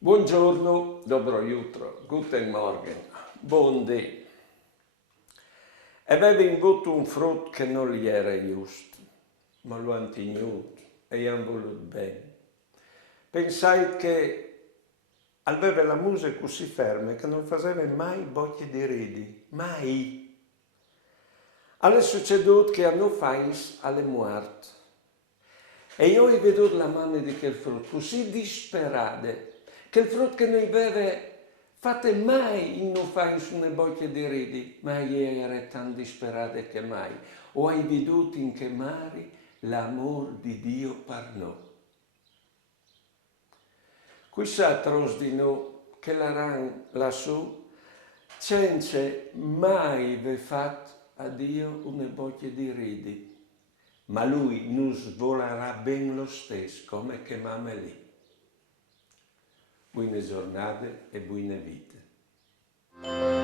Buongiorno, dobro jutro, guten Morgen, buon dì. E avevo avuto un frutto che non gli era giusto, ma lo hanno tenuto e gli hanno voluto bene. Pensai che aveva la musica così ferma che non faceva mai bocche di ridi, mai. Alle succeduto che hanno fais alle morte. E io ho veduto la mano di quel frutto così disperata, che il frutto che noi aveva fate mai in non fare su una bocca di ridi, ma io era tan disperata che mai. Ho veduto in che mare l'amor di Dio per noi. Questa tros di noi che l'aran lassù, senza mai aver fatto a Dio una bocca di ridi. Ma lui nos volerà ben lo stesso, come chiamame lì. Buone giornate e buone vite.